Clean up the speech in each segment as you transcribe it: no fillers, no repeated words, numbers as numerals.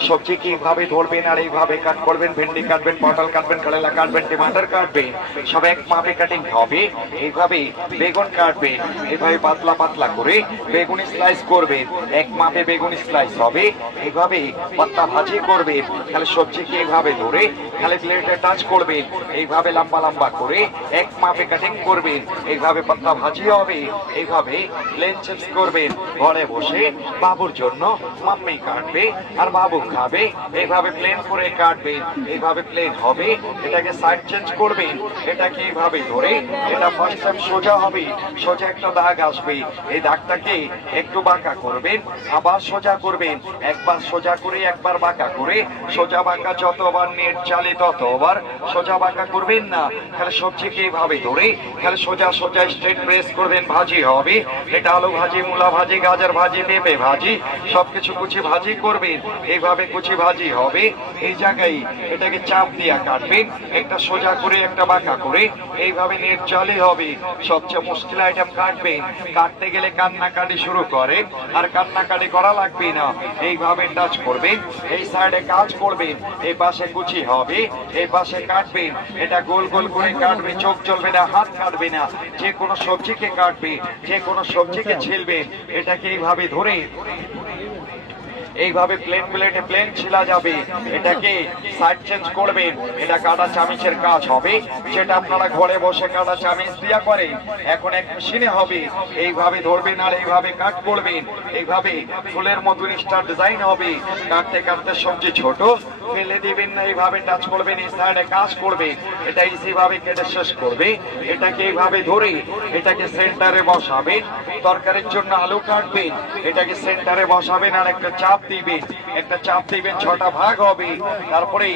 সবজি কিভাবে ধরবেন আর এইভাবে কাট করবেন, ভেন্ডি কাটবেন, পটল কাটবেন, করলা কাটবেন, টমাটার কাটবেন, সব এক মাপে কাটিং হবে। এইভাবে বেগুন কাটবেন, এইভাবে পাতলা পাতলা করে বেগুনি স্লাইস করবেন, এক মাপে বেগুনি স্লাইস হবে। এইভাবে পাত্তা ভাজি করবেন, তাহলে সবজিকে এইভাবে ধরে খালি প্লেটে টাচ করবেন, এইভাবে লম্বা লম্বা করে এক মাপে কাটিং করবেন, এইভাবে পাত্তা ভাজি হবে। এইভাবে প্লেন চিপস করবেন, ঘরে বসে বাবুর জন্য মাম্মি কাটবে আর বাবু খাবে। এইভাবে প্লেন করে কাটবেন, এইভাবে প্লেন হবে। এটাকে সাইড চেঞ্জ করবেন, এটাকে এইভাবে ধরে এটা ফার্স্ট টাইম সোজা হবে, সোজা একটা দাগ আসবে, এই দাগটাকে একটু বাঁকা করবেন, আবার সোজা করবেন, একবার সোজা করে একবার বাঁকা করে, সোজা বাঁকা যতবার নেট চালে ততবার সোজা বাঁকা করবেন না। তাহলে সবজিকে এইভাবে ধরে তাহলে সোজা সোজা স্ট্রেট প্রেস করবেন, ভাজি হবে। এটা আলু ভাজি, মূলা ভাজি, গাজর ভাজি, পেঁপে ভাজি, সবকিছু কুচি ভাজি করবেন, এইভাবে কুচি ভাজি হবে। এই জায়গায় এটাকে চাপ দিয়ে কাটবেন, একটা সোজা করে একটা বাঁকা করে, এইভাবে নেট চালে হবে। সবচেয়ে মুশকিল আইটেম কাটবেন, কাটতে গেলে কান্নাকাটি শুরু করে, আর কান্নাকাটি করা লাগবে না। এইভাবে টাচ করবেন, এই সাইডে কাজ করবেন, এই পাশে কুচি হবে, এই পাশে কাটবেন। এটা গোল গোল করে কাটবে, চোখ চলবে না, হাত কাটবে না। যে কোনো সবজিকে কাটবে, যে কোনো সবজিকে ছিলবেন, এটাকে এইভাবে ধরে এইভাবে প্লেন প্লেটে প্লেন ছিলা যাবে। এটাকে সাইড চেঞ্জ করবেন, এটা কাটা চামিচের কাজ হবে, যেটা আপনারা ঘরে বসে কাটা চামিচ দিয়া করেন, এখন এক মেশিনে হবে। এইভাবে ধরবেন আর এইভাবে কাট করবেন, এইভাবে ফুলের মতন স্টার ডিজাইন হবে। কাটতে কাটতে সবজি ছোট ফেলে দিবেন না, এইভাবে টাচ করবেন, এই সাইডে কাজ করবে, এটা ইজি ভাবে কেটে শেষ করবে। এটাকে এইভাবে ধরে এটাকে সেন্টারে বসাবেন। তরকারির জন্য আলু কাটবেন, এটাকে সেন্টারে বসাবেন আর একটা চাপ দিবেন, একটা চাপ দিবেন, 6টা ভাগ হবে। তারপরে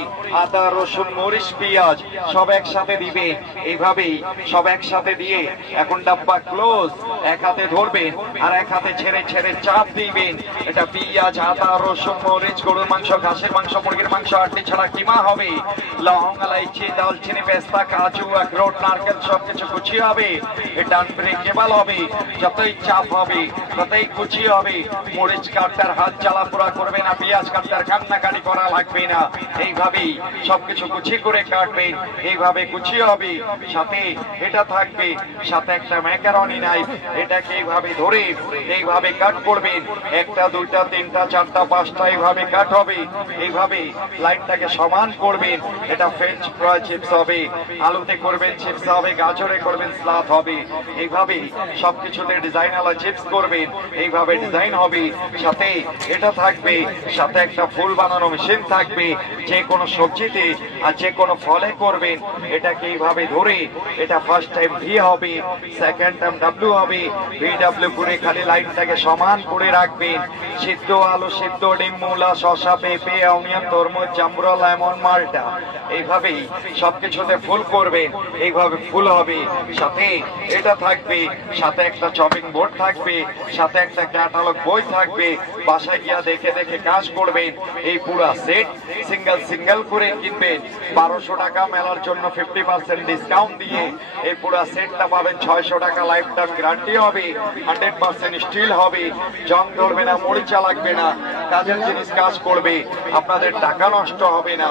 আদা, রসুন, মরিচ, পেঁয়াজ সব একসাথে দিবেন, এইভাবেই সব একসাথে দিয়ে এখন ডাব্বা ক্লোজ। এক হাতে ধরবেন আর এক হাতে ছেড়ে ছেড়ে চাপ দিবেন। এটা পেঁয়াজ, আদা, রসুন, মরিচ, গরুর মাংস, ঘাসের মাংস, মুরগির মাংস, আটটি ছাড়া কিমা হবে। লং, এলাইচি, দালচিনি, পেস্তা, কাজু, আখরোট, নারকেল সবকিছু কুচিয়ে হবে। এটা আনব্রেকেবল হবে, যতই চাপ হবে ততই কুচিয়ে হবে। মরিচ কাটতে হাত জ্বালা পোড়া করবে না, পেঁয়াজ কাটতে কান্নাকাটি করা লাগবে না। এইভাবেই সবকিছু কুচি করে কাটবেন, এইভাবে কুচিয়ে হবে। সাথে এটা থাকবে, সাথে একটা ম্যাকারনি নাইফ, এটাকে এইভাবে ধরে এইভাবে কাট করবেন। একটা, দুইটা, তিনটা, চারটা, পাঁচটা এইভাবে কাট হবে। এইভাবে লাইনটাকে সমান করবেন। এটা ফ্রেঞ্চ ফ্রাই চিপস হবে, আলুতে করবেন চিপস হবে, গাজরে করবেন স্লাদ হবে। এইভাবে সবকিছুতে ডিজাইন আলা চিপস করবেন, এইভাবে ডিজাইন হবে। সাথে এটা থাকবে, সাথে একটা ফুল বানানো মেশিন থাকবে। যে কোনো সবজিতে আর যে কোনো ফলে করবেন, এটাকে এইভাবে ধরে এটা ফার্স্ট টাইম ভি হবে, সেকেন্ড টাইম ডাব্লিউ হবে। ভি ডাব্লিউ করে খালি লাইনটাকে সমান করে রাখবেন। সিদ্ধ আলু, সিদ্ধ ডিম, মূলা, শসা, পেঁপে, অনিয়ন, তরমুজ, জাম্বুরা, লেমন, মালটা, এইভাবেই সবকিছুতে ফুল করবেন, এইভাবে ফুল হবে। সাথে এটা থাকবে, সাথে একটা চপিং বোর্ড থাকবে, সাথে একটা ক্যাটালগ বই থাকবে। বাসায় গিয়া দেখে দেখে কাজ করবেন। এই পুরা সেট সিঙ্গেল সিঙ্গেল করে কিনবেন 1200 টাকা, মেলার জন্য 50% ডিসকাউন্ট দিয়ে এই পুরা সেটটা পাবেন 600 টাকা। লাইফ টাইম গ্যারান্টি হবে, 100% স্টিল হবে, জং ধরবে না, মরিচা লাগবে না, কাজের জিনিস কাজ করবে, আপনাদের টাকা নষ্ট হবে না।